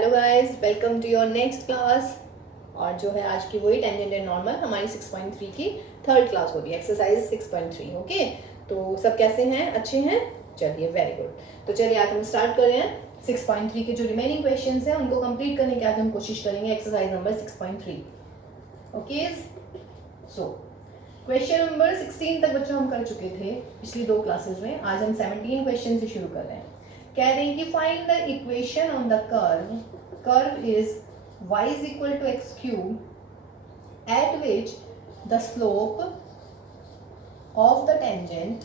Hello guys, welcome to your next class. और जो है आज की वही टेंजेंट एंड नॉर्मल हमारी 6.3 की थर्ड क्लास होगी, एक्सरसाइज 6.3। ओके, तो सब कैसे हैं? अच्छे हैं? चलिए, वेरी गुड। तो चलिए आज हम स्टार्ट कर रहे हैं 6.3 के जो रिमेनिंग क्वेश्चंस हैं उनको कंप्लीट करने की आज हम कोशिश करेंगे, exercise number 6.3। Okay, so question number 16 तक बच्चों हम कर चुके थे पिछली दो क्लासेस में। आज हम 17 क्वेश्चन से शुरू कर रहे हैं। कह रहे हैं कि find the equation on the curve is y is equal to x cube at which the slope of the tangent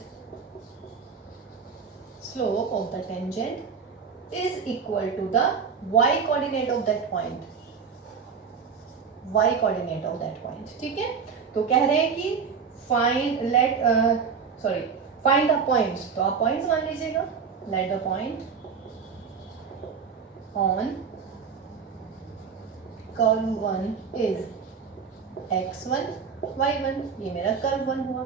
is equal to the y coordinate of that point, ठीक है। तो कह रहे हैं कि फाइंड द पॉइंट्स, तो आप points मान लीजिएगा। Let the point on curve 1 is x1 y1, ये मेरा कर्व 1 हुआ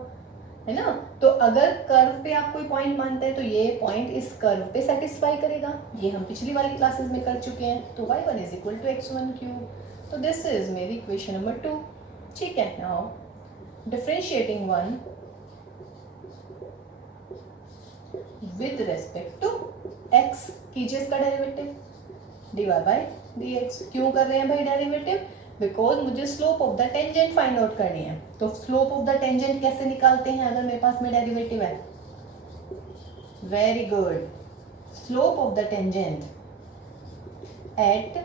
है ना। तो अगर कर्व पे आप कोई पॉइंट मानते हैं तो ये पॉइंट इस कर्व पे सेटिस्फाई करेगा, ये हम पिछली वाली क्लासेस में कर चुके हैं। तो y1 is equal to x1 cube. तो दिस इज मेरी इक्वेशन नंबर 2, ठीक है। Now differentiating 1 with respect to x, कीजिए इसका डेरिवेटिव dy बाई dx। क्यों कर रहे हैं भाई डेरिवेटिव? बिकॉज मुझे slope of the tangent find out करनी है। तो स्लोप ऑफ द टेंजेंट कैसे निकालते हैं अगर मेरे पास में डेरिवेटिव है? Very good. Slope of the tangent at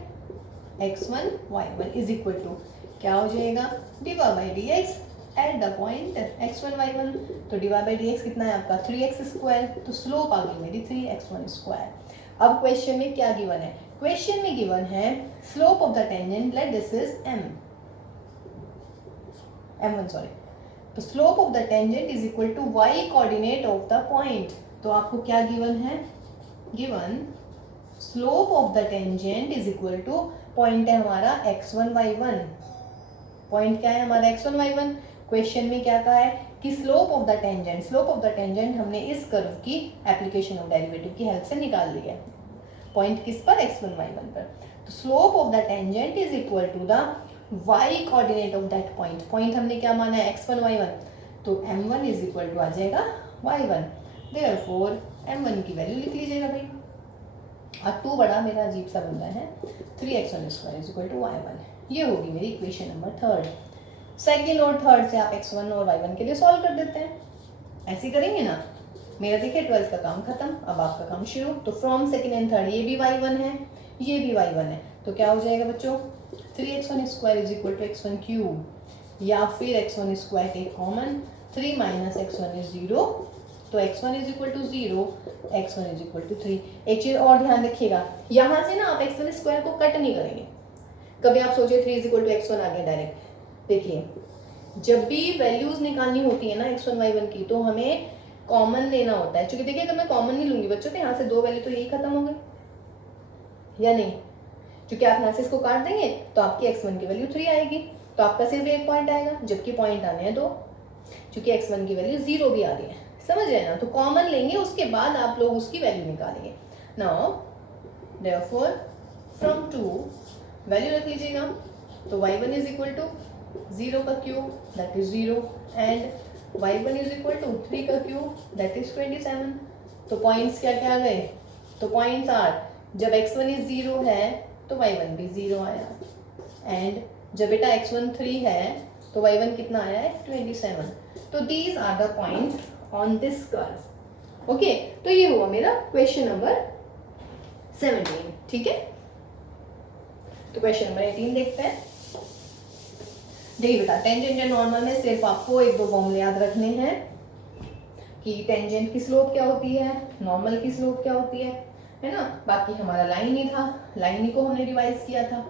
x1 y1 is equal to क्या हो जाएगा? dy by dx at the point x1 y1। तो dy बाई dx कितना है आपका? 3x square. तो स्लोप आ गई मेरी 3x1 स्क्वायर। अब क्वेश्चन में क्या गिवन है? क्वेश्चन में गिवन है slope of the tangent, let this is m1 sorry. तो slope of the tangent is equal to y coordinate of the point. तो आपको क्या गिवन है? Given slope of the tangent is equal to point है हमारा x1 y1। Point क्या है हमारा? x1 y1। क्वेश्चन में क्या कहा है कि स्लोप ऑफ द टेंजेंट हमने इस कर्व की एप्लीकेशन ऑफ डेरिवेटिव की हेल्प से निकाल लिया है। पॉइंट किस पर? x1 y1 पर। तो slope of the tangent is equal to the y coordinate of that point. Point हमने क्या माना है? x1 y1। तो m1 इज इक्वल टू आ जाएगा y1। देयरफॉर m1 की वैल्यू लिख लीजिएगा भाई। और 2 बड़ा मेरा अजीब सा बन रहा है, 3x1 square is equal to y1। ये होगी मेरी इक्वेशन नंबर 3। सेकेंड और थर्ड से आप x1 और y1 के लिए सॉल्व कर देते हैं। ऐसे करेंगे ना। मेरा देखिए 12th का काम खत्म, अब आपका काम शुरू। तो फ्रॉम सेकेंड एंड थर्ड ये भी y1 है, ये भी y1 है। तो क्या हो जाएगा बच्चों? 3x1 square is equal to x1 cube, या फिर x1 square take common, 3 minus x1 is 0। तो x1 is equal to 0, x1 is equal to 3। एक चीज और ध्यान रखिएगा, यहाँ से ना आप x1 स्क्वायर को कट नहीं करेंगे। कभी आप सोचिए 3 इज इक्वल टू x1 आ गया डायरेक्ट। देखिए जब भी वैल्यूज निकालनी होती है ना x1 y1 की, तो हमें कॉमन लेना होता है। क्योंकि देखिए अगर मैं कॉमन नहीं लूंगी बच्चों तो यहाँ से 2 वैल्यू तो यही खत्म हो गई, या नहीं? क्योंकि आप यहाँ से इसको काट देंगे तो आपकी x1 की वैल्यू 3 आएगी, तो आपका सिर्फ एक पॉइंट आएगा, जबकि पॉइंट आने हैं 2, क्योंकि x1 की वैल्यू 0 भी आ रही है। समझ रहे हैं ना? तो कॉमन लेंगे, उसके बाद आप लोग उसकी वैल्यू निकालेंगे। नाउ देयरफॉर फ्रॉम 2 वैल्यू रख लीजिएगा। तो y1 इज इक्वल टू 0 का cube that is 0 and y1 is equal to 3 का क्यूब दैट इज 27। तो पॉइंट्स क्या क्या आ गए? तो पॉइंट्स आर, जब x1 इज 0 है तो y1 भी 0 आया, एंड जब बेटा x1 3 है तो y1 कितना आया है? 27। तो these are the point on this curve. Okay, तो ये हुआ मेरा क्वेश्चन नंबर 17, ठीक है। तो क्वेश्चन नंबर 18 देखते हैं। देखिए बेटा, टेंजेंट एंड नॉर्मल में सिर्फ आपको 1-2 फॉर्मूले याद रखने हैं कि टेंजेंट की स्लोप क्या होती है, नॉर्मल की स्लोप क्या होती है ना। बाकी हमारा लाइन ही था, लाइन ही को हमने रिवाइज किया था।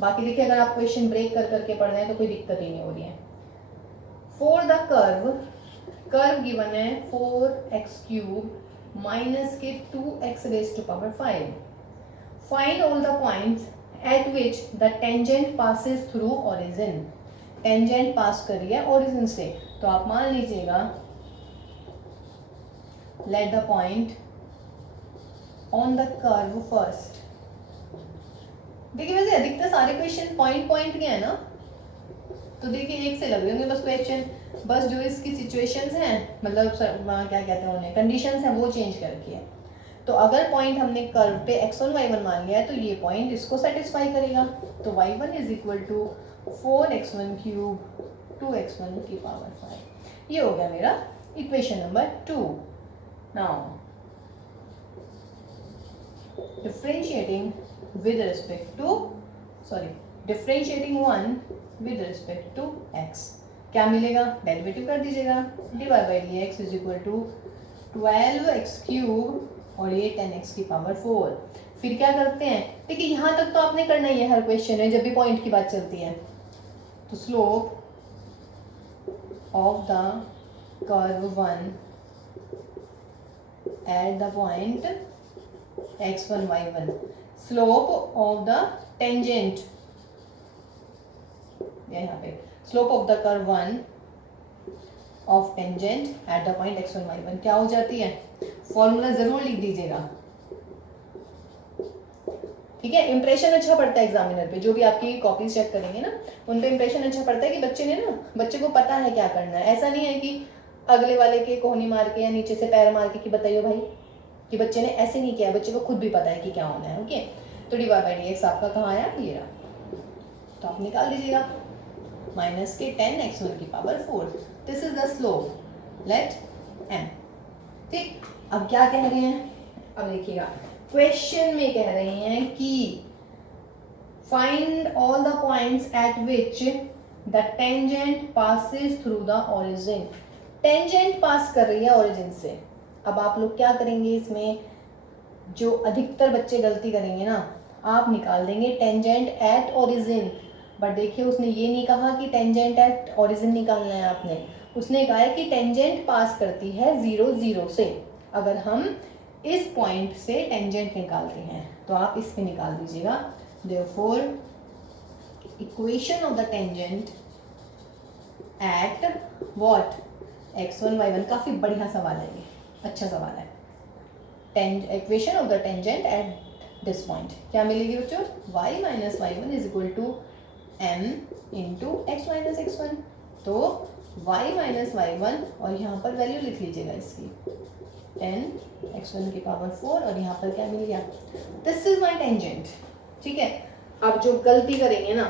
बाकी देखिए अगर आप क्वेश्चन ब्रेक कर करके पढ़ रहे हैं तो कोई दिक्कत ही नहीं हो रही है। फॉर द कर्व गिवन है 4x क्यूब माइनस के 2x raise to power 5। Find all the points at which the tangent passes through origin. Tangent pass कर रही है ओरिजिन से, तो आप मान लीजिएगा let the point on the curve first देखिए वैसे अधिकतर सारे क्वेश्चन पॉइंट पॉइंट के हैं ना, तो देखिए एक से लग रहे होंगे बस क्वेश्चन, बस जो इसकी सिचुएशंस हैं, मतलब क्या कहते हैं उन्हें, कंडीशंस हैं, वो चेंज कर रखी है। तो अगर पॉइंट हमने कर्व पे x1 y1 मान लिया है तो ये पॉइंट इसको सेटिस्फाई करेगा। तो y1 is equal to 4x1 cube 2x1 की पावर 5। ये हो गया मेरा equation number 2। Now differentiating with respect to differentiating 1 with respect to x, क्या मिलेगा, डेरिवेटिव कर दीजिएगा, dy by d x is equal to 12x cube और ये 10x की पावर 4। फिर क्या करते हैं, देखिए यहाँ तक तो आपने करना ही है हर क्वेश्चन में जब भी पॉइंट की बात चलती है। तो slope of the curve 1 at the point x1 y1, slope of the tangent, यहाँ पे slope of the curve 1 of tangent at the point x1 y1 क्या हो जाती है, फॉर्मूला जरूर लिख दीजिएगा, ठीक है। इंप्रेशन अच्छा पड़ता है एग्जामिनर पे, जो भी आपकी कॉपीज चेक करेंगे ना उन पे इंप्रेशन अच्छा पड़ता है कि बच्चे को पता है क्या करना है। ऐसा नहीं है कि अगले वाले के कोहनी मार के या नीचे से पैर मार के कि बताइए भाई, कि बच्चे ने ऐसे नहीं किया, बच्चे को खुद भी पता है कि क्या होना है। ओके, तो d y by d x आपका कहाँ आया, ये रहा, तो आप निकाल दीजिएगा माइनस के 10x1 की power 4। This is the slope let m, ठीक। अब क्या कह रहे हैं, अब देखिएगा क्वेश्चन में कह रहे हैं कि find all the points at which the tangent passes through the origin. Tangent pass कर रही है ओरिजिन से। अब आप लोग क्या करेंगे, इसमें जो अधिकतर बच्चे गलती करेंगे ना, आप निकाल देंगे टेंजेंट एट ओरिजिन। बट देखिए उसने ये नहीं कहा कि टेंजेंट एट ओरिजिन निकालना है आपने, उसने कहा है कि टेंजेंट पास करती है 0 0 से। अगर हम इस पॉइंट से टेंजेंट निकालते हैं तो आप इस पे निकाल दीजिएगा। Therefore equation of the tangent at what x1 y1, काफी बढ़िया सवाल है ये, अच्छा सवाल है। Equation of the tangent at this point क्या मिलेगी बच्चों, y minus y1 is equal to m into x minus x1। तो y माइनस y1 और यहाँ पर वैल्यू लिख लीजिएगा इसकी 10x1 की पावर 4 और यहाँ पर क्या मिल गया, दिस इज माई टेंजेंट, ठीक है। अब जो गलती करेंगे ना,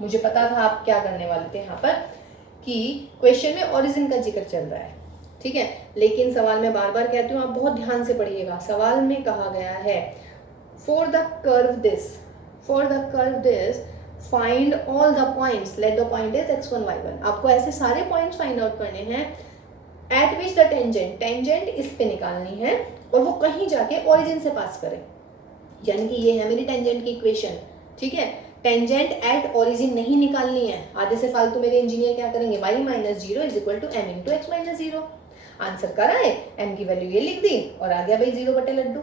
मुझे पता था आप क्या करने वाले थे यहाँ पर, कि क्वेश्चन में ओरिजिन का जिक्र चल रहा है, ठीक है, लेकिन सवाल में बार बार कहती हूँ आप बहुत ध्यान से पढ़िएगा। सवाल में कहा गया है for the curve this find all the points, late the point is x1 y1। आपको ऐसे सारे पॉइंट्स फाइंड आउट करने हैं एट विच द टेंजेंट इस पे निकालनी है और वो कहीं जाके ओरिजिन से पास करे, यानी कि ये है मेरी टेंजेंट की इक्वेशन, ठीक है। टेंजेंट एट ओरिजिन नहीं निकालनी है, आधे से फालतू मेरे इंजीनियर क्या करेंगे, y minus 0 is equal to m into x minus 0। Answer कर आए, m की वैल्यू ये लिख दी और आ गया भाई 0 बटे लड्डू।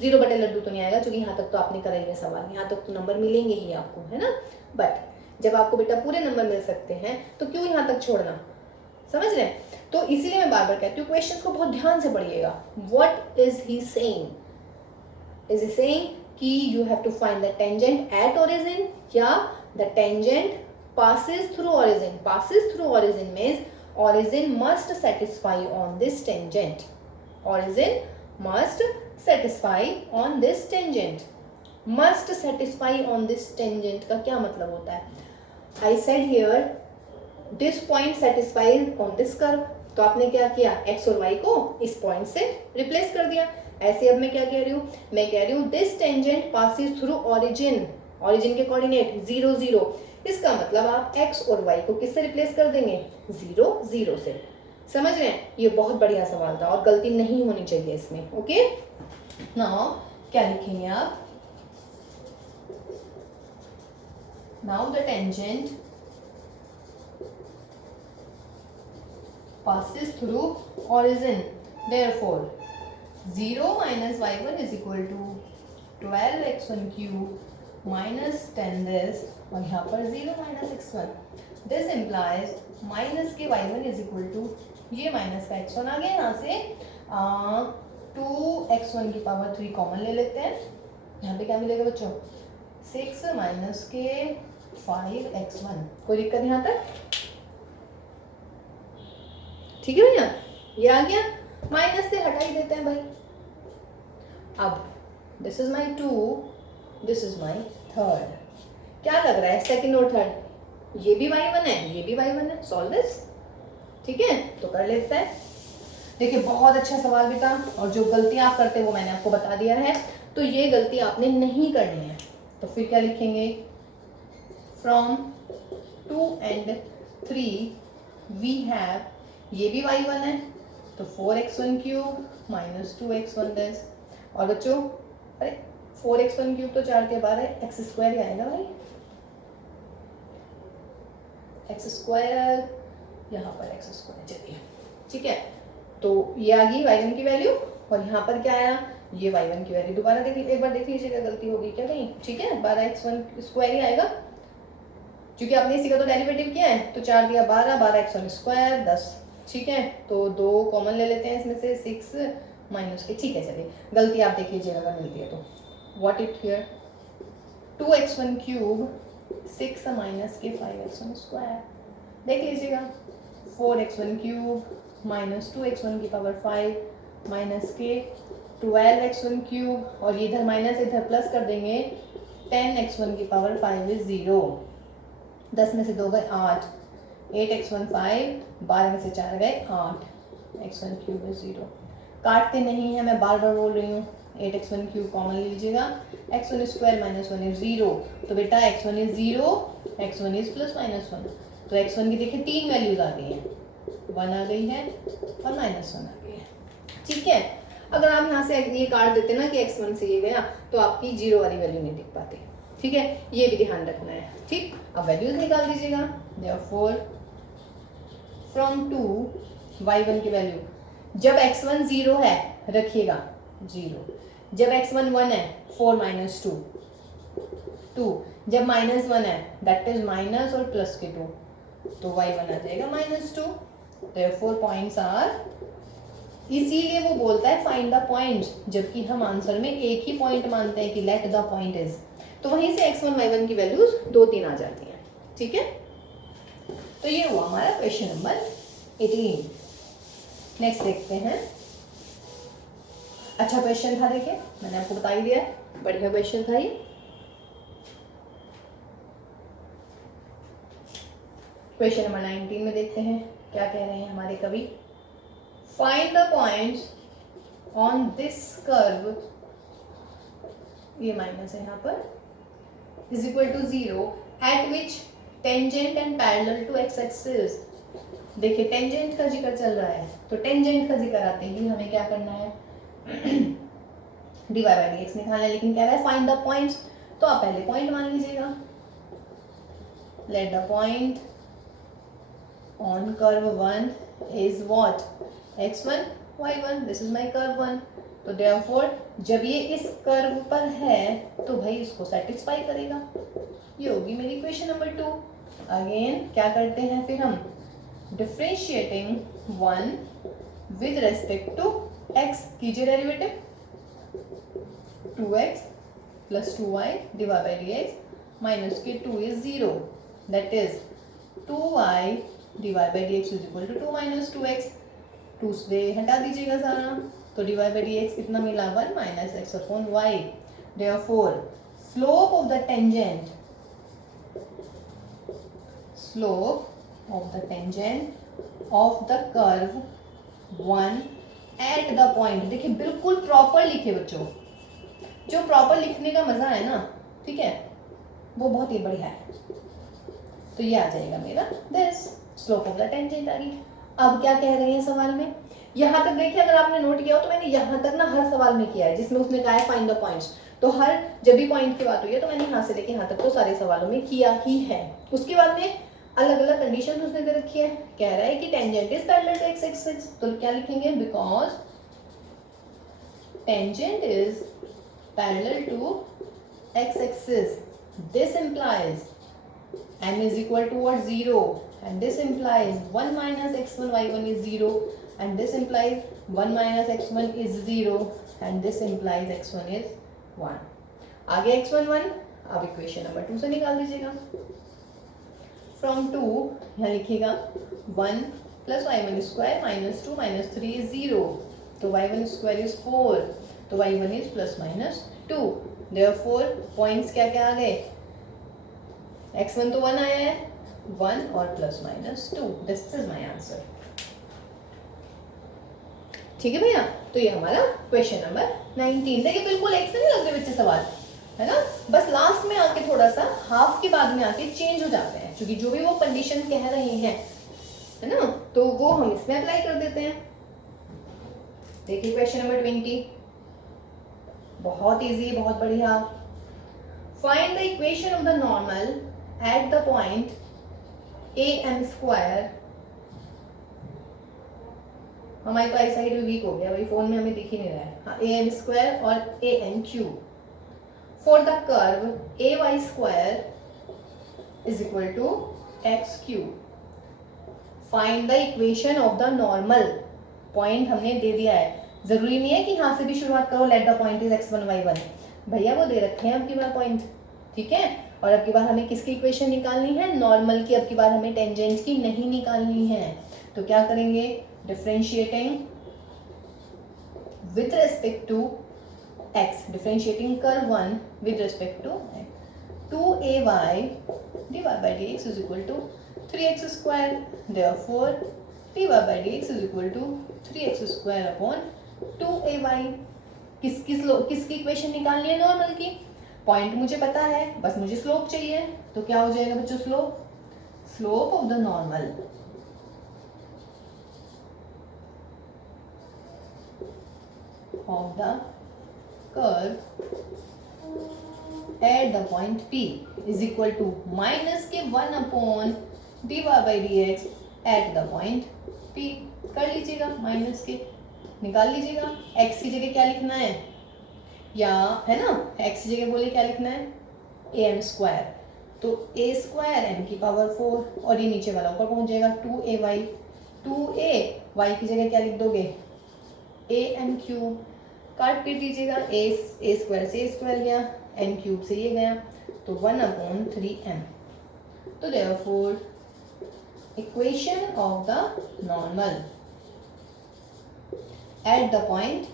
0 बटे लड्डू तो नहीं आएगा क्योंकि यहाँ तक तो आपने करा ही है सवाल, यहाँ तक तो नंबर मिलेंगे ही आपको, है ना। बट जब आपको बेटा पूरे नंबर मिल सकते हैं तो क्यों यहाँ तक छोड़ना, समझ रहे हैं। तो इसीलिए मैं बार बार कहती हूँ क्वेश्चंस को बहुत ध्यान से पढ़िएगा। What is he saying, is he saying कि you have to find the tangent at origin या the tangent passes through origin। passes through origin means origin must satisfy on this tangent, origin must satisfy on this tangent। must satisfy on this tangent का क्या मतलब होता है, I said here this point satisfies on this curve। तो आपने क्या किया, x और y को इस पॉइंट से रिप्लेस कर दिया। ऐसे अब मैं क्या कह रही हूँ, मैं कह रही हूँ this tangent passes through origin, origin के कोऑर्डिनेट 0 0। इसका मतलब आप x और y को किससे रिप्लेस कर देंगे, 0 0 से। समझ रहे हैं, ये बहुत बढ़िया सवाल था और गलती नहीं होनी चाहिए इसमें। ओके, नाउ क्या लिखेंगे आप, now the tangent passes through origin, therefore 0 minus y1 is equal to 12x1 cube minus 10 this और यहाँ पर 0 minus x1। this implies minus के y1 is equal to ये minus का x1 आ गया, यहाँ से 2x1 की पावर 3 कॉमन ले लेते हैं। यहाँ पे क्या मिलेगा बच्चों, 6 माइनस के 5x1। कोई दिक्कत यहाँ तक? ठीक है भैया, ये आ गया। माइनस से हटा ही देते हैं भाई। अब this is my 2, this is my third. क्या लग रहा है सेकंड और थर्ड? ये भी y1 है, ये भी y1 है। Solve this. ठीक है, तो कर लेते हैं। देखिए बहुत अच्छा सवाल बेटा, और जो गलतियां आप करते हैं वो मैंने आपको बता दिया है, तो ये गलती आपने नहीं करनी है। तो फिर क्या लिखेंगे? फ्रॉम 2 and 3 वी हैव, ये भी y1 है तो 4x1 cube minus 2x1 this. और बच्चों अरे 4x1 क्यूब तो 4 के 12 x स्क्वायर ही आएगा भाई, x स्क्वायर, यहाँ पर x स्क्वायर। चलिए ठीक है, तो ये आ गई y1 की वैल्यू, और यहाँ पर क्या आया? ये y1 की वैल्यू। दोबारा देख, एक बार देख लीजिएगा गलती होगी क्या कहीं। ठीक है, 12x1 स्क्वायर ही आएगा, क्योंकि आपने इसी का तो डेरिवेटिव किया है। तो 4 दिया 12, 12x1 स्क्वायर 10। ठीक है, तो 2 कॉमन ले लेते हैं इसमें से, 6 माइनस के। ठीक है, चलिए गलती आप देख लीजिएगा अगर मिलती है तो। What it here? 2x1 cube 6 minus के 5x1 स्क्वायर। देख लीजिएगा, 4x1 क्यूब माइनस 2x1 की पावर 5 माइनस के 12x1 क्यूब, और ये इधर माइनस इधर प्लस कर देंगे, 10x1 की पावर 5 इज 0। 10 में से 2 गए 8, 8x1 5, 12 में से 4 गए 8, x1 क्यूब इज 0। काटते नहीं है, मैं बार बार बोल रही हूँ। 8x1 क्यूब कॉमन ले लीजिएगा, x1 स्क्वायर माइनस 1 इज 0। तो बेटा x1 is 0, x1 is plus minus 1। तो x1 की देखिए 3 वैल्यूज आ गई हैं, 1 आ गई है और माइनस 1 आ गई है। ठीक है, अगर आप यहाँ से ये काट देते ना कि x1 से ये गया, तो आपकी 0 वाली वैल्यू नहीं दिख पाती। ठीक है, ये भी ध्यान रखना है। ठीक, अब वैल्यूज निकाल दीजिएगा। देयरफॉर फ्रॉम 2 y1 की वैल्यू, जब x1 0 है रखिएगा 0, जब x1 1 है 4 माइनस 2 2, जब माइनस 1 है दैट इज माइनस और प्लस के 2, तो y1 आ जाएगा माइनस 2। देयरफॉर पॉइंट्स आर, इसीलिए वो बोलता है फाइंड द पॉइंट, जबकि हम आंसर में एक ही पॉइंट मानते हैं कि लेट द पॉइंट इज। तो वहीं से x1 y1 की वैल्यूज 2 3 आ जाती हैं। ठीक है, तो ये हुआ हमारा क्वेश्चन नंबर 18। नेक्स्ट देखते हैं। अच्छा क्वेश्चन था, देखिए मैंने आपको बता ही दिया, बढ़िया क्वेश्चन था ये। क्वेश्चन नंबर 19 में देखते हैं क्या कह रहे हैं हमारे कवि। Find the points on this curve, ये माइनस है यहाँ पर, is equal to 0 at which tangent and parallel to x axis. देखिए टेंजेंट का जिक्र चल रहा है, तो टेंजेंट का जिक्र आते ही हमें क्या करना है, dy बाई dx निकालना है। लेकिन क्या है, फाइंड द पॉइंट्स, तो आप पहले पॉइंट मान लीजिएगा। Let the point on curve 1 is what, x1 y1, this is my curve 1। तो देयरफॉर जब ये इस कर्व पर है तो भाई इसको सेटिस्फाई करेगा। ये होगी मेरी इक्वेशन नंबर 2। अगेन क्या करते हैं फिर हम, differentiating 1 with respect to x, कीजिए derivative, 2x plus 2y divide by dx minus के 2 is 0, that is 2y divide by dx is equal to 2 minus 2x। 2 से हटा दीजिएगा सारा, तो डिवाइड बाई dx कितना मिला, 1 minus x upon y. Therefore slope of the tangent, slope of the tangent of the curve 1 at the point. देखिए बिल्कुल proper लिखे बच्चों, जो प्रॉपर लिखने का मजा है ना, ठीक है, वो बहुत ही बढ़िया है। तो ये आ जाएगा मेरा this, slope of the tangent आ गई। अब क्या कह रहे हैं सवाल में, यहाँ तक देखिए, अगर आपने नोट किया हो तो मैंने यहाँ तक ना हर सवाल में किया है जिसमें उसने कहा है फाइंड द पॉइंट्स। तो हर जब भी पॉइंट की बात हुई है तो मैंने यहाँ से लेके यहाँ तक तो सारे सवालों में किया ही है। उसके बाद में अलग अलग कंडीशन उसने दे रखी है। कह रहा है कि tangent is parallel to x axis, तो क्या लिखेंगे, because tangent is parallel to x axis, this implies m is equal to what, 0, and this implies 1 minus x1 y1 is 0, and this implies 1 minus x1 is 0, and this implies x1 is 1। आगे x1 1, अब equation number 2 से निकाल दीजिएगा। From 2 यहाँ लिखिएगा 1 plus y1 square minus 2 minus 3 is 0, तो y1 square is 4, तो y1 is plus minus 2। Therefore points क्या क्या आ गए, x1 तो 1 आया है, 1 और plus minus 2। This is my answer. ठीक है भैया, तो ये हमारा क्वेश्चन नंबर 19। देखिए बिल्कुल एक से नहीं लग रहे बच्चे सवाल, है ना, बस लास्ट में आके थोड़ा सा हाफ के बाद में आके चेंज हो जाते हैं, क्योंकि जो भी वो कंडीशन कह रहे हैं, है ना, तो वो हम इसमें अप्लाई कर देते हैं। देखिए क्वेश्चन नंबर 20, बहुत इजी, बहुत बढ़िया। Find the equation of the normal eight the point am square. हमारी तो आई साइड भी वीक हो गया भाई, फोन में हमें दिख ही नहीं रहा है। हाँ, am स्क्वायर और an cube for the curve ay square is equal to x cube. Find the equation of the normal. Point हमने दे दिया है, जरूरी नहीं है कि यहाँ से भी शुरुआत करो, late the point is x1 y1, भैया वो दे रखे हैं अब की बार पॉइंट, ठीक है। और अब की बार हमें किसकी इक्वेशन निकालनी है, नॉर्मल की। अब की बार हमें टेंजेंट की नहीं निकालनी है, तो क्या करेंगे, differentiating with respect to x, differentiating curve 1 with respect to x, 2ay dy by dx is equal to 3x square, therefore dy by dx is equal to 3x square upon 2ay। किसकी equation निकालनी है, normal की। Point मुझे पता है, बस मुझे slope चाहिए, तो क्या हो जाएगा बच्चों, slope of the normal of the curve at the point P is equal to minus के 1 upon dy by dx at the point P। कर लीजिएगा, माइनस के निकाल लीजिएगा। x की जगह क्या लिखना है, या है ना, x की जगह बोले क्या लिखना है, am स्क्वायर, तो a स्क्वायर m की पावर 4, और ये नीचे वाला ऊपर पहुंच जाएगा 2ay, 2a y की जगह क्या लिख दोगे, am क्यूब। काट पीट दीजिएगा, a स्क्वायर से a स्क्वायर गया, m क्यूब से ये गया, तो 1 अपॉन 3m। तो therefore equation of the normal eight the point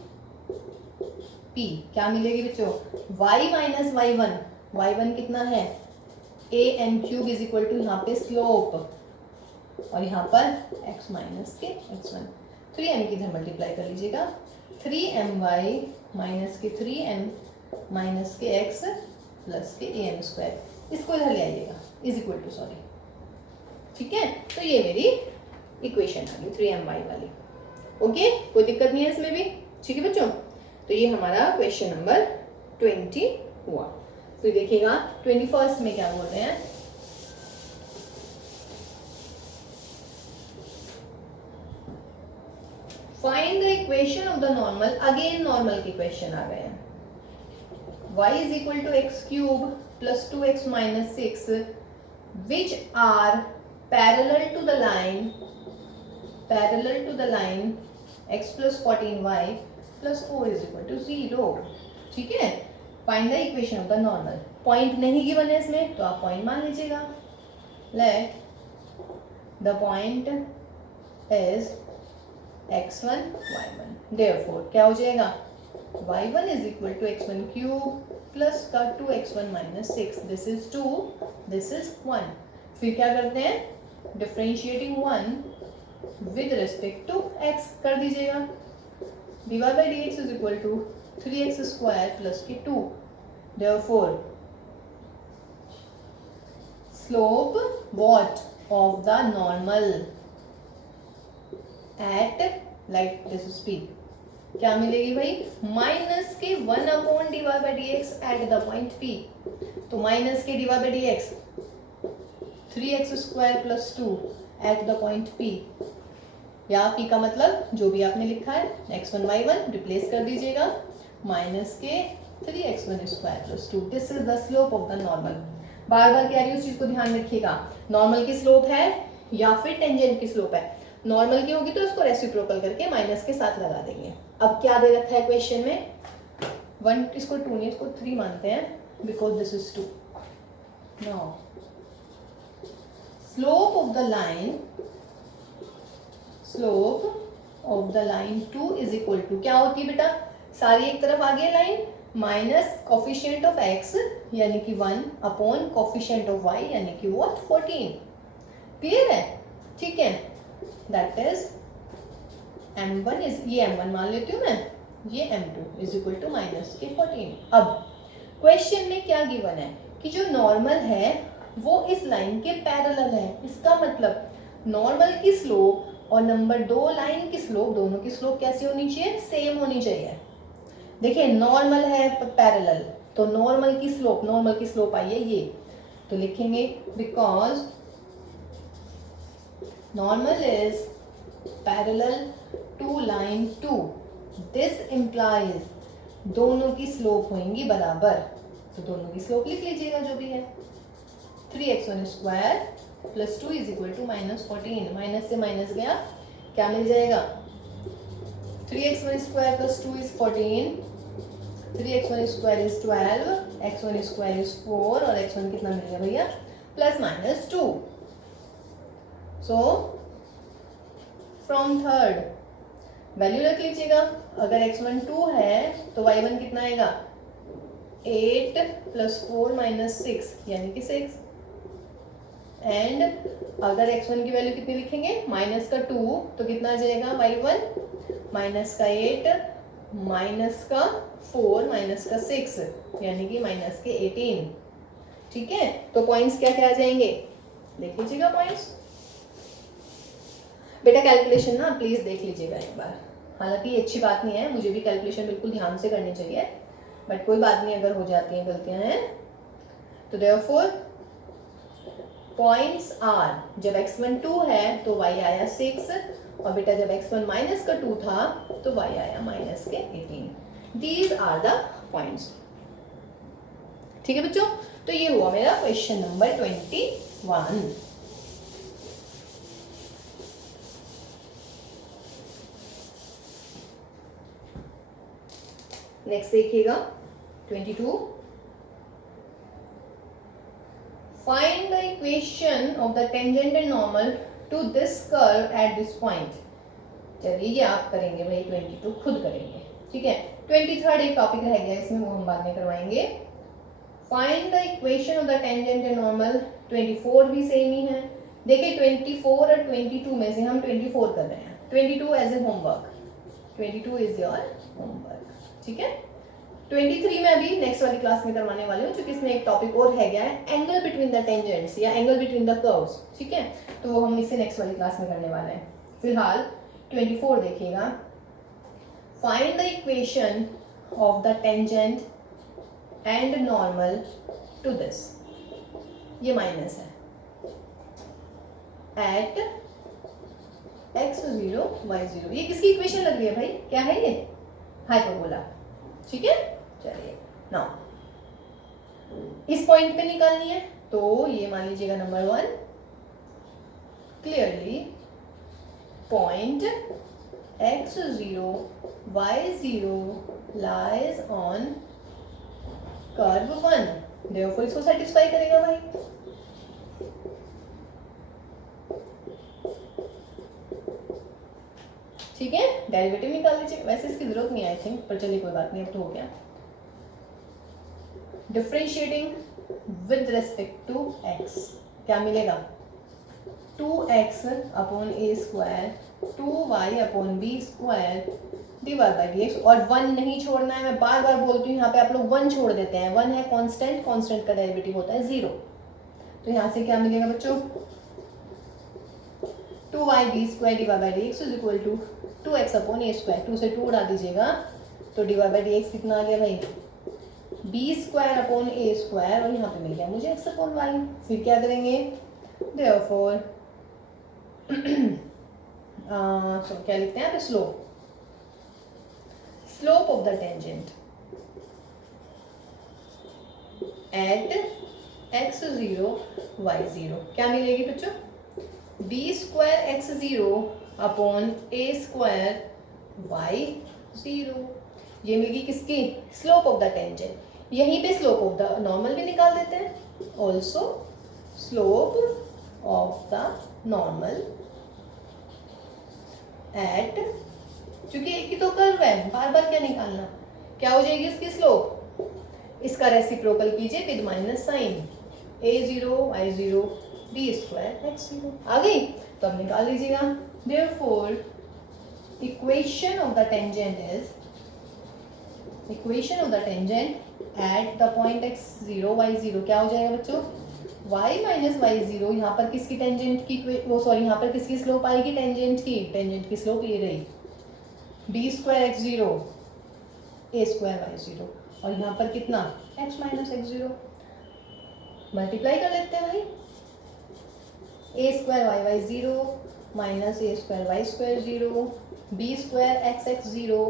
P क्या मिलेगी बच्चों, y माइनस y1 कितना है, am cube is equal to यहाँ पे स्लोप, और यहाँ पर x माइनस के x1, 3m की इधर मल्टीप्लाई कर लीजिएगा, 3my माइनस के 3m माइनस के x प्लस के am स्क्वायर, इसको इधर ले आइएगा, इज इक्वल टू, सॉरी, ठीक है। तो ये मेरी इक्वेशन आ गई 3my वाली। ओके, कोई दिक्कत नहीं है इसमें भी, ठीक है बच्चों। तो ये हमारा क्वेश्चन नंबर 20 हुआ। फिर देखिएगा 21 में क्या बोल रहे हैं, find the equation of the normal. Again normal के क्वेश्चन आ गए हैं। y is equal to x cube plus 2x minus 6 which are parallel to the line x plus 14y plus 4 is equal to 0, ठीक है। Find the equation of the normal. Point नहीं given है इसमें, तो आप पॉइंट मान लीजिएगा। Let the point is x1 y1, therefore क्या हो जाएगा, y1 is equal to x1 cube plus का 2x1 minus 6, this is 2, this is 1। फिर क्या करते हैं, differentiating 1 with respect to x कर दीजिएगा, dy by dx is equal to 3x square plus के 2, therefore slope what of the normal at like this is P क्या मिलेगी भाई, माइनस के 1 upon dy by dx at the point P, तो minus के dy by dx 3x square plus 2 at the point P, या P का मतलब जो भी आपने लिखा है x1 y1 रिप्लेस कर दीजिएगा, माइनस के 3x1 square plus 2, this is the slope of the normal. बार बार कह रही हूँ, उस चीज को ध्यान रखिएगा, नॉर्मल की स्लोप है या फिर टेंजेंट की स्लोप है। नॉर्मल की होगी तो इसको रेसिप्रोकल करके माइनस के साथ लगा देंगे। अब क्या दे रखा है क्वेश्चन में, 1, इसको 2 नहीं, इसको 3 मानते हैं, because this is 2, now slope of the line, slope of the line 2 is equal to क्या होती है बेटा, सारी एक तरफ आ गई line, minus coefficient of x यानी कि 1 अपॉन कोफिशिएंट ऑफ y यानी कि व्हाट 14। क्लियर है? ठीक है, दैट इज m1 इज, ये m1 मान लेती हूँ मैं, ये m2 is equal to minus के 14। अब क्वेश्चन में क्या गिवन है कि जो नॉर्मल है वो इस लाइन के पैरेलल है। इसका मतलब नॉर्मल की स्लोप और नंबर 2 लाइन की स्लोप, दोनों की स्लोप कैसी होनी चाहिए, सेम होनी चाहिए। देखिए नॉर्मल है पैरेलल, तो नॉर्मल की स्लोप आई है ये, तो लिखेंगे because normal is parallel to line 2, this implies दोनों की स्लोप होंगी बराबर, तो दोनों की स्लोप लिख लीजिएगा जो भी है, 3x1 square plus 2 is equal to minus 14। Minus से माइनस गया, क्या मिल जाएगा, 3x1 square plus 2 is 14, 3x1 square is 12, x1 square is 4 और x1 कितना मिल गया भैया, plus minus 2। So from third value रख लीजिएगा, अगर x1 2 है तो y1 कितना आएगा, 8 प्लस 4 माइनस 6 यानी कि 6। एंड अगर x1 की वैल्यू कितनी लिखेंगे, माइनस का 2 तो कितना आ जाएगा y1, माइनस का 8 माइनस का 4 माइनस का 6 यानी कि माइनस के 18। ठीक है, तो पॉइंट्स क्या क्या आ जाएंगे, देख लीजिएगा पॉइंट्स। बेटा कैलकुलेशन ना प्लीज देख लीजिएगा एक बार, हालांकि ये अच्छी बात नहीं है, मुझे भी कैलकुलेशन बिल्कुल ध्यान से करनी चाहिए, बट कोई बात नहीं अगर हो जाती हैं गलतियां हैं तो। देयरफॉर पॉइंट्स आर, जब x1 2 है तो y आया 6, और बेटा जब x1 माइनस का 2 था तो y आया माइनस के 18। These are the points. ठीक है बच्चों, तो ये हुआ मेरा क्वेश्चन नंबर 21। नेक्स्ट देखिएगा 22, find the equation of the tangent and normal to this curve at this point. चलिए ये आप करेंगे भाई, 22 खुद करेंगे। ठीक है, 23 एक टॉपिक रह गया इसमें, वो हम बाद में करवाएंगे। Find the equation of the tangent and normal, 24 भी सेम ही है। देखिए 24 और 22 में से हम 24 कर रहे हैं, 22 as a homework, 22 is your homework. ठीक है, 23 में अभी नेक्स्ट वाली क्लास में करवाने वाली हूँ, क्योंकि इसमें एक टॉपिक और है गया है, एंगल बिटवीन द टेंजेंट्स या एंगल बिटवीन द कर्व्स। ठीक है, तो वो हम इसे नेक्स्ट वाली क्लास में करने वाले हैं। फिलहाल 24 देखिएगा, find the equation of the tangent and normal to this, ये माइनस है, एट x0 y0। ये किसकी इक्वेशन लग रही है भाई, क्या है ये, हाइपरबोला। ठीक है, चलिए नाउ इस पॉइंट पे निकालनी है, तो ये मान लीजिएगा number 1, clearly point x0 y0 lies on curve 1, therefore इसको सेटिस्फाई करेगा भाई। ठीक है, डेरिवेटिव निकाल लीजिए, वैसे इसकी जरूरत नहीं आई थिंक, पर चलिए कोई बात नहीं, अब तो हो गया। Differentiating with respect to x, क्या मिलेगा, 2x upon a square 2y upon b square divide by dx, और 1 नहीं छोड़ना है, मैं बार बार बोलती हूँ, यहाँ पे आप लोग 1 छोड़ देते हैं, 1 है कांस्टेंट, कांस्टेंट का डेरिवेटिव होता है 0, तो यहाँ से क्या मिलेगा बच्चों, 2y b square divide by dx is equal to 2x upon a square, 2 से 2 उड़ा दीजिएगा तो डिवाइड बाई dx कितना आ गया भाई, B square upon a square, और यहाँ पे मिल गया मुझे x अपॉन वाई। फिर क्या करेंगे, देयरफॉर क्या लिखते हैं यहाँ पे, slope of the tangent eight x0 y0 क्या मिलेगी बच्चों, B square x0 upon a square y0, ये मिलेगी किसकी, स्लोप ऑफ द टेंजेंट। यहीं पे स्लोप ऑफ द नॉर्मल भी निकाल देते हैं, also slope of the normal eight, क्योंकि एक ही तो कर्व है, बार बार क्या निकालना, क्या हो जाएगी इसकी स्लोप, इसका रेसिप्रोकल कीजिए with minus sign, a0 y0 b square x0 आ गई। तो अब निकाल लीजिएगा। Therefore equation of the tangent is, equation of the tangent at the point x0 y0 क्या हो जाएगा बच्चों, y माइनस y0, यहाँ पर किसकी टेंजेंट की, वो सॉरी यहाँ पर किसकी स्लोप आएगी, टेंजेंट की स्लोप ये रही b square x0 a square y0, और यहाँ पर कितना x माइनस x0, मल्टीप्लाई कर लेते हैं भाई, a square y0 minus a square y square 0, b square x 0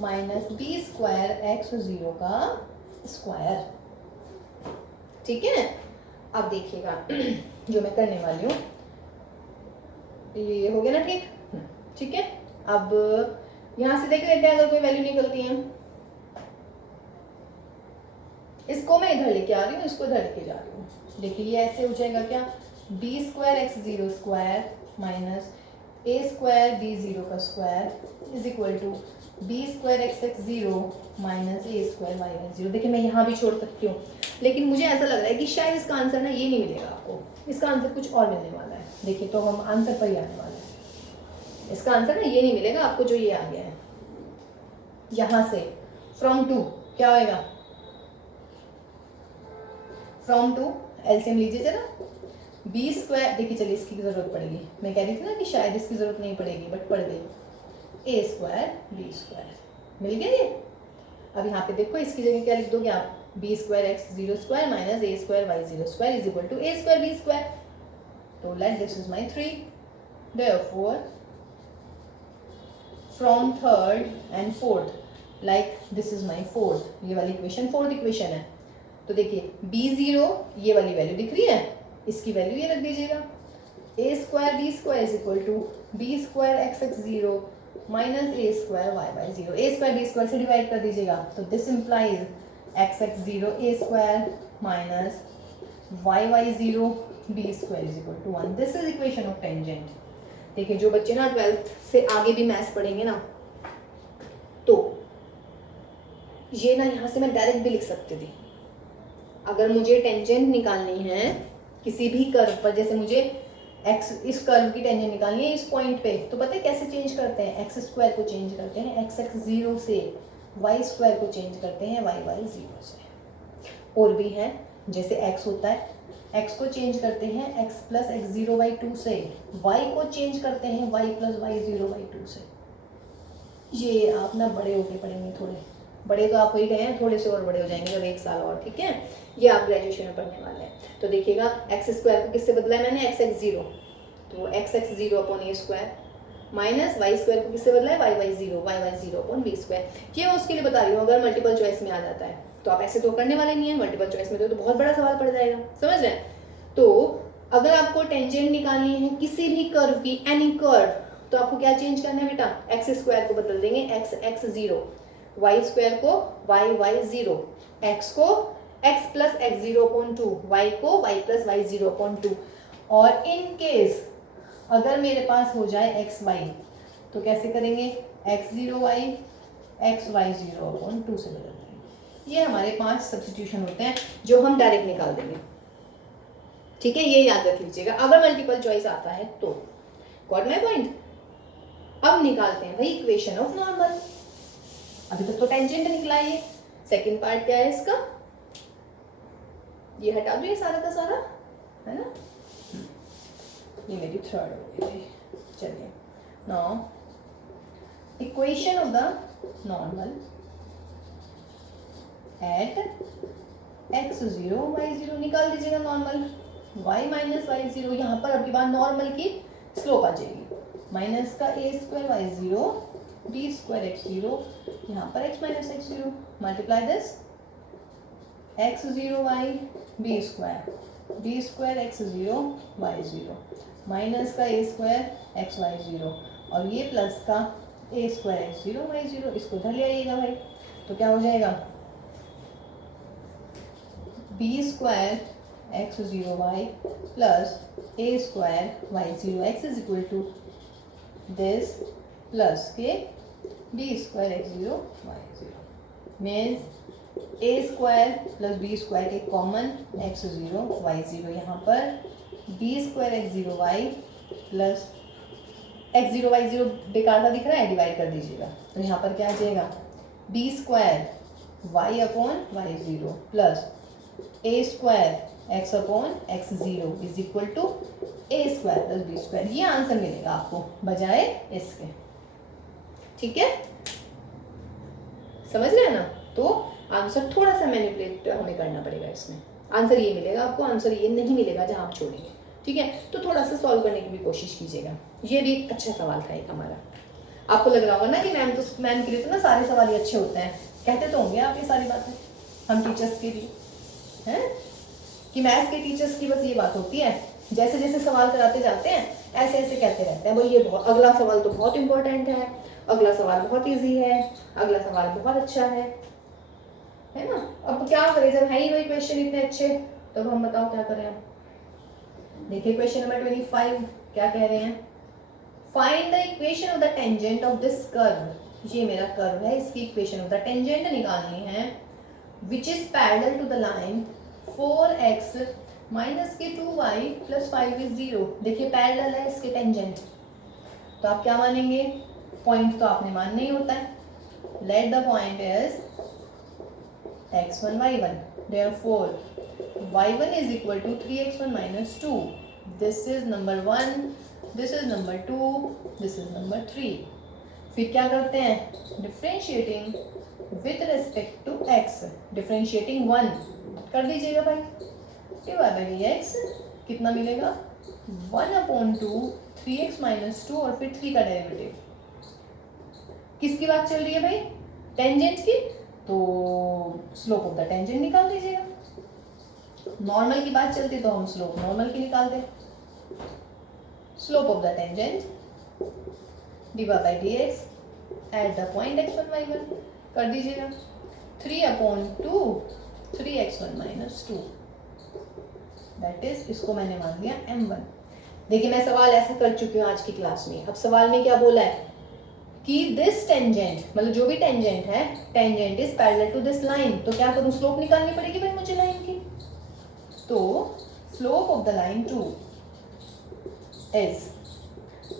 minus b square x0 का स्क्वायर। ठीक है, अब देखिएगा जो मैं करने वाली हूँ, ये हो गया ना, ठीक, ठीक है। अब यहाँ से देख लेते हैं अगर कोई वैल्यू निकलती है, इसको मैं इधर लेके आ रही हूँ, इसको इधर लेके जा रही हूँ। देखिए ये ऐसे हो जाएगा क्या, b square x0 square minus a square b0 का square is equal to b square x0 minus a square y0। देखिए मैं यहाँ भी छोड़ सकती हूँ, लेकिन मुझे ऐसा लग रहा है कि शायद इसका आंसर ना ये नहीं मिलेगा आपको, इसका आंसर कुछ और मिलने वाला है। देखिए तो हम आंसर पर ही आने वाले हैं, इसका आंसर ना ये नहीं मिलेगा आपको जो ये आ गया है, यहाँ से फ्रॉम टू क्या होएगा, फ्रॉम टू एलसीएम लीजिए जरा, बी स्क्वायर, देखिए चलिए इसकी जरूरत पड़ेगी, मैं कह रही थी ना कि शायद इसकी जरूरत नहीं पड़ेगी बट पड़ गई, ए स्क्वायर बी स्क्वायर मिल गया ये। अब यहाँ पे देखो इसकी जगह क्या लिख दोगे आप, B square X zero square minus A square Y zero square is equal to A square B square. तो let this is my 3, therefore from third and fourth, like this is my fourth, ये वाली equation fourth equation है। तो देखिए b0 ये वाली value दिख रही है, इसकी वैल्यू ये रख दीजिएगा, a square B square is equal to b square x x zero minus A square y Y zero, a square B square से डिवाइड कर दीजिएगा, तो this implies x x zero a square minus y Y zero B square is equal to 1। This is equation of tangent. देखिए जो बच्चे ना 12th से आगे भी मैथ्स पढ़ेंगे ना, तो ये ना यहाँ से मैं डायरेक्ट भी लिख सकती थी, अगर मुझे टेंजेंट निकालनी है किसी भी कर्व पर, जैसे मुझे एक्स, इस कर्व की टेंजेंट निकालनी है इस पॉइंट पे, तो पता है कैसे चेंज करते हैं, एक्स स्क्वायर को चेंज करते हैं एक्स एक्स जीरो से, वाई स्क्वायर को चेंज करते हैं वाई वाई जीरो से, और भी है जैसे एक्स होता है, एक्स को चेंज करते हैं x plus x zero y two से, वाई को चेंज करते हैं y plus Y zero y two से। ये आप ना बड़े होके पढ़ेंगे, थोड़े बड़े तो आप हो ही गए हैं, थोड़े से और बड़े हो जाएंगे जब 1 साल और, ठीक है, ये आप ग्रेजुएशन में पढ़ने वाले हैं। तो देखिएगा एक्स स्क्वायर को किससे बदला है मैंने, एक्स एक्स जीरो, तो x x zero upon a square minus y square को किससे बदला है y Y zero upon b square. ये मैं उसके लिए बता रही हूँ अगर मल्टीपल चॉइस में आ जाता है, तो आप ऐसे तो करने वाले नहीं है, मल्टीपल चॉइस में तो बहुत बड़ा सवाल पड़ जाएगा, समझ रहे हैं। तो अगर आपको टेंजेंट निकालनी है किसी भी कर्व की, एनी कर्व, तो आपको क्या चेंज करना है बेटा, एक्स स्क्वायर को बदल देंगे X x zero, Y square को वाई वाई जीरो, एक्स को X plus x zero upon two, Y को Y plus Y zero upon two. और इन केस अगर मेरे पास हो जाए एक्स वाई, तो कैसे करेंगे, x zero y x Y zero upon two से बदल देंगे। ये हमारे 5 सब्स्टिट्यूशन होते हैं जो हम डायरेक्ट निकाल देंगे, ठीक है, ये याद रख लीजिएगा अगर मल्टीपल चॉइस आता है तो। Got my point. अब निकालते हैं भाई इक्वेशन ऑफ नॉर्मल। अभी तक तो टेंजेंट निकला है, ये सेकंड पार्ट क्या है इसका, ये हटा दो ये सारा का सारा, है ना, ये मेरी थर्ड हो गई। चलिए now equation of the normal at x zero Y zero, निकाल दीजिएगा normal, y minus y zero, यहाँ पर अब की बार नॉर्मल की स्लोप आ जाएगी, माइनस का A square Y zero B square X zero, यहाँ पर x minus X zero, multiply this X zero Y B square X zero Y zero, minus का A square X Y zero, और ये plus का A square X zero Y zero, इसको इधर ले आइएगा भाई, तो क्या हो जाएगा B square x zero Y plus A square Y zero X is equal to this plus के b square x zero y zero means a square plus b square के common x zero y zero, यहाँ पर b square x zero Y plus x zero y zero बेकार का दिख रहा है, divide कर दीजिएगा तो यहाँ पर क्या आ जाएगा B square y upon y zero plus A square x upon x zero is equal to A square plus b square. ये आंसर मिलेगा आपको बजाय इसके, ठीक है, समझ रहे हैं ना। तो आंसर थोड़ा सा मैनिपुलेट हमें करना पड़ेगा इसमें, आंसर ये मिलेगा आपको, आंसर ये नहीं मिलेगा जहाँ आप छोड़ेंगे, ठीक है। तो थोड़ा सा सॉल्व करने की भी कोशिश कीजिएगा। ये भी एक अच्छा सवाल था एक हमारा। आपको लग रहा होगा ना कि मैम के लिए तो ना सारे सवाल ही अच्छे होते हैं, कहते तो होंगे आप ये सारी बातें हम टीचर्स के लिए, हैं कि मैथ्स के टीचर्स की बस ये बात होती है, जैसे जैसे सवाल कराते जाते हैं ऐसे ऐसे कहते रहते हैं भाई ये बहुत, अगला सवाल तो बहुत इंपॉर्टेंट है, अगला सवाल बहुत ईजी है, अगला सवाल बहुत अच्छा है ना। अब क्या करें जब है ही वही क्वेश्चन इतने अच्छे, तब हम बताओ क्या करें। आप देखिए क्वेश्चन नंबर 25 क्या कह रहे हैं, find the equation of the tangent of this curve. ये मेरा कर्व है, इसकी इक्वेशन ऑफ द टेंजेंट निकालनी है, which is parallel to the line 4x minus के 2y प्लस 5 इज 0। देखिए पैरेलल है इसके टेंजेंट, तो आप क्या मानेंगे, पॉइंट तो आपने मानना ही होता है। Late the point is x1 y1, therefore y1 is equal to 3x1 minus 2. This is number 1, this is number 2, this is number 3. फिर क्या करते हैं, differentiating with respect to x, differentiating 1 कर दीजिएगा भाई, डिवाइड बाई dx कितना मिलेगा 1/2 3x minus 2 और फिर 3 का डेरिवेटिव। किसकी बात चल रही है भाई, टेंजेंट की, तो स्लोप ऑफ द टेंजेंट निकाल दीजिएगा। नॉर्मल की बात चलती तो हम स्लोप नॉर्मल की निकालते, slope of the tangent divide by dx at the point x1 y1 कर दीजिएगा 3/2 3x1 माइनस 2, दैट इज, इसको मैंने मान लिया m1। देखिए मैं सवाल ऐसे कर चुकी हूँ आज की क्लास में। अब सवाल में क्या बोला है कि दिस टेंजेंट, मतलब जो भी टेंजेंट है, tangent is parallel to this line, तो क्या करूँ, स्लोप निकालनी पड़ेगी भाई मुझे लाइन की। तो slope of the line 2 is,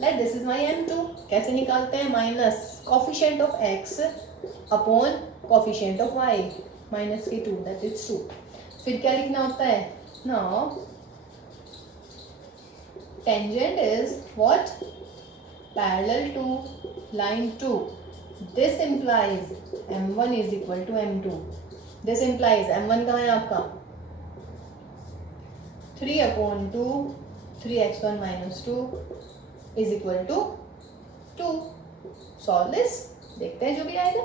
like this is my m2, कैसे निकालते हैं, minus coefficient of x upon coefficient of y minus के 2, दैट इज 2। फिर क्या लिखना होता है, now tangent is what, parallel to line 2. This implies m1 is equal to m2. This implies m1 कहाँ है आपका 3/2 3x1 minus 2 is equal to 2. Solve this, देखते हैं जो भी आएगा,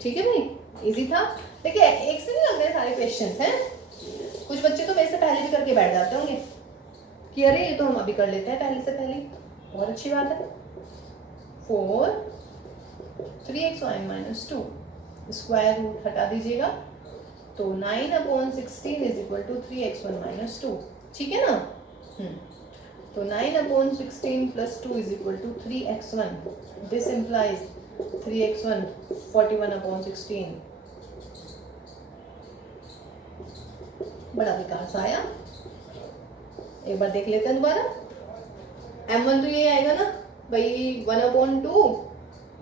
ठीक है भाई, इजी था। देखिए एक से नहीं लग रहे सारे क्वेश्चंस हैं, कुछ बच्चे तो मेरे से पहले भी करके बैठ जाते होंगे कि अरे ये तो हम अभी कर लेते हैं पहले से पहले, बहुत अच्छी बात है। 4 3x1 minus 2 स्क्वायर रूट हटा दीजिएगा, तो 9/16 is equal to 3x1 minus 2, ठीक है ना। तो 9/16 plus 2 is equal to 3x1, this implies 3x1 41/16। बड़ा बेकार सा आया, एक बार देख लेते हैं दोबारा। m1 तो ये आएगा ना भाई 1/2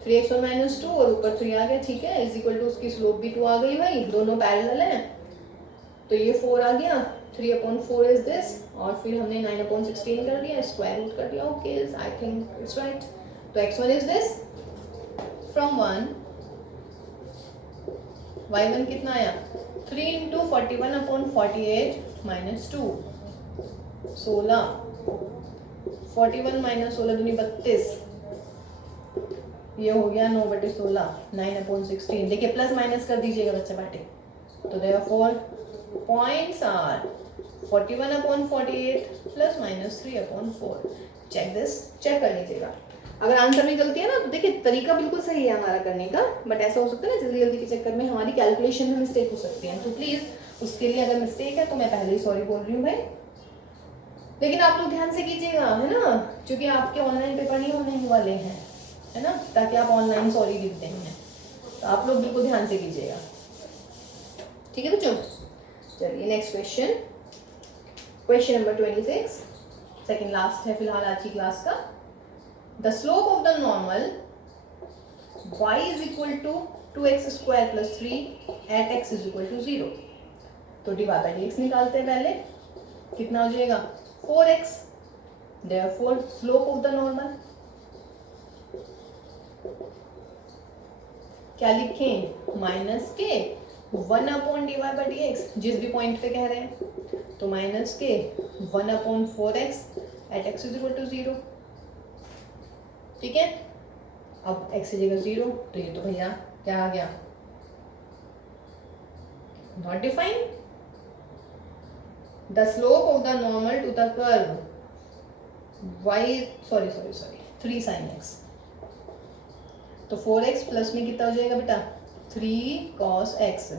3x1 minus 2 और ऊपर 3 आ गया, ठीक है, इज इक्वल टू उसकी स्लोप भी 2 आ गई भाई, दोनों पैरेलल हैं, तो ये 4 आ गया, 3/4 इज दिस, और फिर हमने 9/16 कर दिया, स्क्वायर रूट कर दिया, okay, I think it's right. तो x1 is this, from 1 y1 कितना आया 3 × 41/48 माइनस 2 16, 41 माइनस 16 दूनी 32, ये हो गया 9/16 9/16। देखिए प्लस माइनस कर दीजिएगा बच्चे बाटे, तो therefore points are 41/48 plus minus 3/4। Check this, check कर लीजिएगा। अगर आंसर में गलती है ना, तो देखिए तरीका बिल्कुल सही है हमारा करने का, बट ऐसा हो सकता है ना जल्दी जल्दी के चक्कर में हमारी कैलकुलेशन में मिस्टेक हो सकती है, तो प्लीज़ उसके लिए अगर मिस्टेक है तो मैं पहले ही सॉरी बोल रही हूँ भाई, लेकिन आप लोग ध्यान से कीजिएगा, है ना, क्योंकि आपके ऑनलाइन पेपर नहीं होने वाले हैं, है ना, ताकि आप ऑनलाइन सॉरी लिख देंगे, तो आप लोग बिल्कुल ध्यान से कीजिएगा, ठीक है बच्चों। चलिए next question, question number 26, second last है फिलहाल आज की क्लास का। The slope of the normal y is equal to 2x square plus 3 at x is equal to 0। तो डिवाइड बाई dx निकालते हैं पहले, कितना हो जाएगा 4x, therefore slope of the normal क्या लिखें, माइनस के 1 अपॉन डिवाइड बाई dx, जिस भी पॉइंट पे कह रहे हैं, तो माइनस के 1 upon 4x at x is equal to 0, ठीक है। अब x की जगह 0, तो ये तो भैया क्या आ गया, not define. The slope of the normal to the curve y, sorry 3 sin x, तो 4x प्लस में कितना हो जाएगा बेटा 3 cos x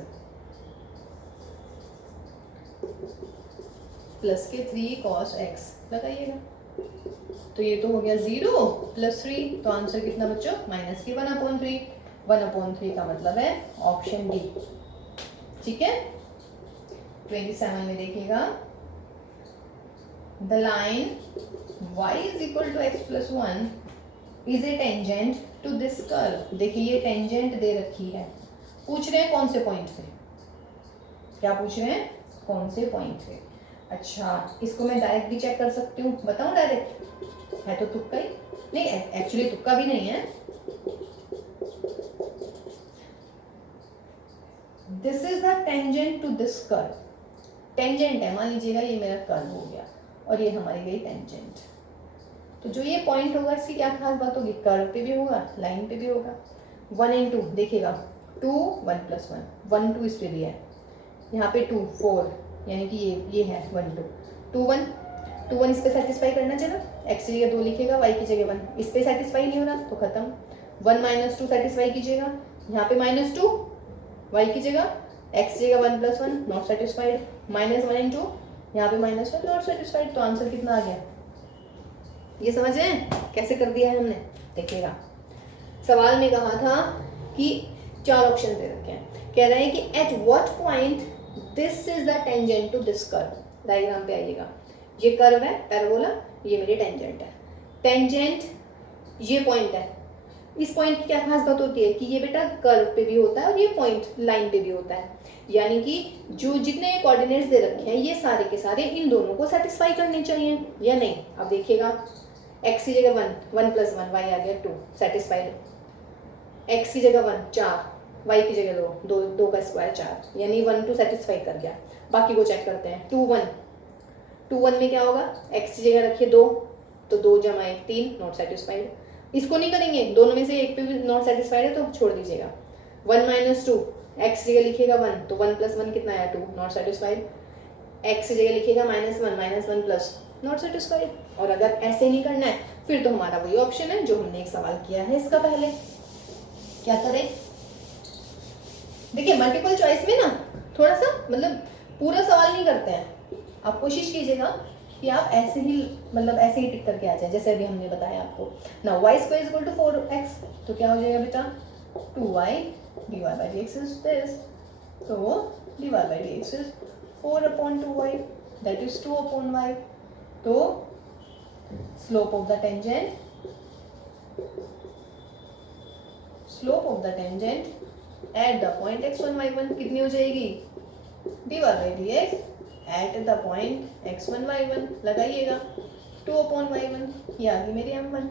प्लस के 3 cos x लगाइएगा, तो ये तो हो गया 0 प्लस 3, तो आंसर कितना बच्चों माइनस के 1/3, 1/3 का मतलब है ऑप्शन डी, ठीक है। 27 में देखिएगा, the line y is equal to x plus 1 is a tangent to this curve. देखिए ये टेंजेंट दे रखी है, पूछ रहे हैं कौन से पॉइंट से, क्या पूछ रहे हैं, कौन से पॉइंट से। अच्छा, इसको मैं डायरेक्ट भी चेक कर सकती हूँ, बताऊँ डायरेक्ट, है तो तुक्का ही, नहीं एक्चुअली तुक्का भी नहीं है। This is the tangent to this curve, tangent है, मान लीजिएगा ये मेरा कर्व हो गया और ये हमारी गई टेंजेंट, तो जो ये पॉइंट होगा इसकी क्या खास बात होगी, कर्व पे भी होगा, लाइन पे भी होगा। 1 and 2 देखिएगा, 2 1 प्लस 1 1 2 इस पे दिया है, यहाँ पे 2 4, यानी कि ये है 1 2 2 1 2 1 इस पे सेटिस्फाई करना चाहिए ना, x की जगह 2 लिखेगा, y की जगह 1, इस पे सेटिस्फाई नहीं हो रहा तो खत्म। 1 -2 सेटिस्फाई कीजिएगा, यहाँ पे -2 y की जगह, x की जगह 1 प्लस 1 नॉट सेटिस्फाइड, -1 and 2 यहाँ पे -1 नॉट सेटिस्फाइड, तो आंसर कितना आ गया, ये समझ रहे हैं कैसे कर दिया है हमने। देखिएगा सवाल में कहा था कि 4 ऑप्शन दे रखे हैं, कह रहे हैं कि at what point this is the tangent to this curve. Diagram पे आइएगा, ये कर्व है पैराबोला, ये मेरी टेंजेंट है, टेंजेंट ये पॉइंट है, इस पॉइंट की क्या खास बात होती है कि ये बेटा कर्व पे भी होता है और ये पॉइंट लाइन पे भी होता है, यानी कि जो जितने कोऑर्डिनेट्स दे रखे हैं ये सारे के सारे इन दोनों को सेटिस्फाई करने चाहिए या नहीं। अब देखिएगा x की जगह 1 1 प्लस 1 y आ गया 2 सेटिस्फाइड, x की जगह 1 4 y की जगह 2 2 का स्क्वायर 4, यानी 1 2 सेटिस्फाई कर गया। बाकी को चेक करते हैं, 2 1 में क्या होगा, x की जगह रखिए 2, तो 2 जमा 1 3 नॉट सेटिस्फाइड, इसको नहीं करेंगे, दोनों में से एक पे भी नॉट सेटिस्फाइड है तो छोड़ दीजिएगा। 1 - 2 x की जगह लिखिएगा 1, तो 1 प्लस 1 कितना आया 2 नॉट सेटिस्फाइड, x की जगह लिखिएगा -1 प्लस नॉट सेटिस्फाइड। और अगर ऐसे नहीं करना है फिर तो हमारा वही ऑप्शन है जो हमने एक सवाल किया है इसका पहले, क्या करें। देखिए मल्टीपल चॉइस में ना थोड़ा सा मतलब पूरा सवाल नहीं करते हैं, आप कोशिश कीजिएगा कि आप ऐसे ही मतलब ऐसे ही टिक करके आ जाए, जैसे अभी हमने बताया आपको ना, y square equal to 4x, तो क्या हो जाएगा बेटा 2y divide by dx is this, तो divide by dx is 4/2y, that is 2/y। तो slope of the tangent at the point x1 y1 कितनी हो जाएगी, divide by dx at the point x1 y1 लगाइएगा 2/y1, ये आ गई मेरी m1,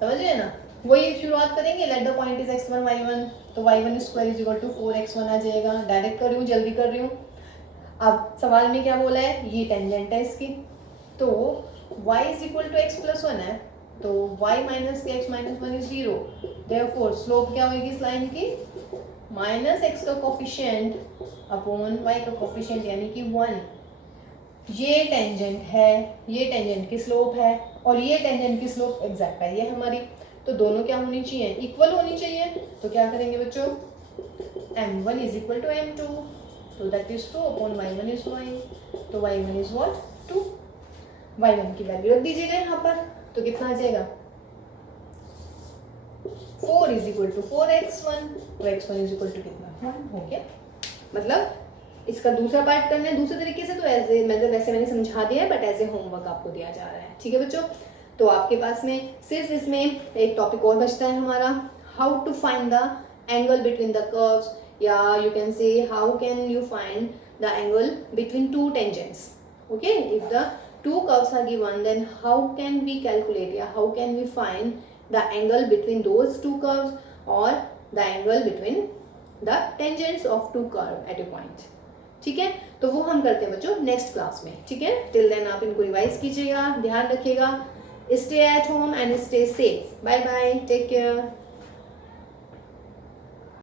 समझ रहे ना। वही शुरुआत करेंगे, late the point is x1 y1, तो y1 square is equal to 4x1 आ जाएगा। डायरेक्ट कर रही हूँ, जल्दी कर रही हूँ। अब सवाल में क्या बोला है, ये टेंजेंट है इसकी, तो y is equal to x plus 1 है, तो y माइनस के x minus 1 is 0, therefore slope क्या होगी इस लाइन की, माइनस x का कोफिशिएंट अपॉन y का कोफिशिएंट यानी कि 1। ये टेंजेंट है, ये टेंजेंट की स्लोप है और ये टेंजेंट की स्लोप एग्जैक्ट है ये हमारी, तो दोनों क्या होनी चाहिए, इक्वल होनी चाहिए। तो क्या करेंगे बच्चों, m1 is equal to m2, So that is 2 upon y1 is 9. तो y1 is what? 2. y1 की वैल्यू रख दीजिएगा यहाँ पर, तो कितना आ जाएगा? 4 is equal to 4x1. तो x1 is equal to कितना? 1 हो गया. मतलब इसका दूसरा पार्ट करना है दूसरे तरीके से, तो ऐसे मतलब वैसे मैंने समझा दिया है, बट एज ए होमवर्क आपको दिया जा रहा है. ठीक है बच्चों. तो आपके पास में सिर्फ इसमें एक टॉपिक और बचता है हमारा, how to find the angle between the curves, या you can say how can you find the angle between two tangents. Okay, if the two curves are given, then how can we calculate, या how can we find the angle between those two curves or the angle between the tangents of two curve at a point. ठीक है, तो वो हम करते हैं बच्चों next class में. ठीक है, टिल देन आप इनको रिवाइज कीजिएगा, ध्यान रखिएगा. Stay at home and stay safe. Bye bye, take care.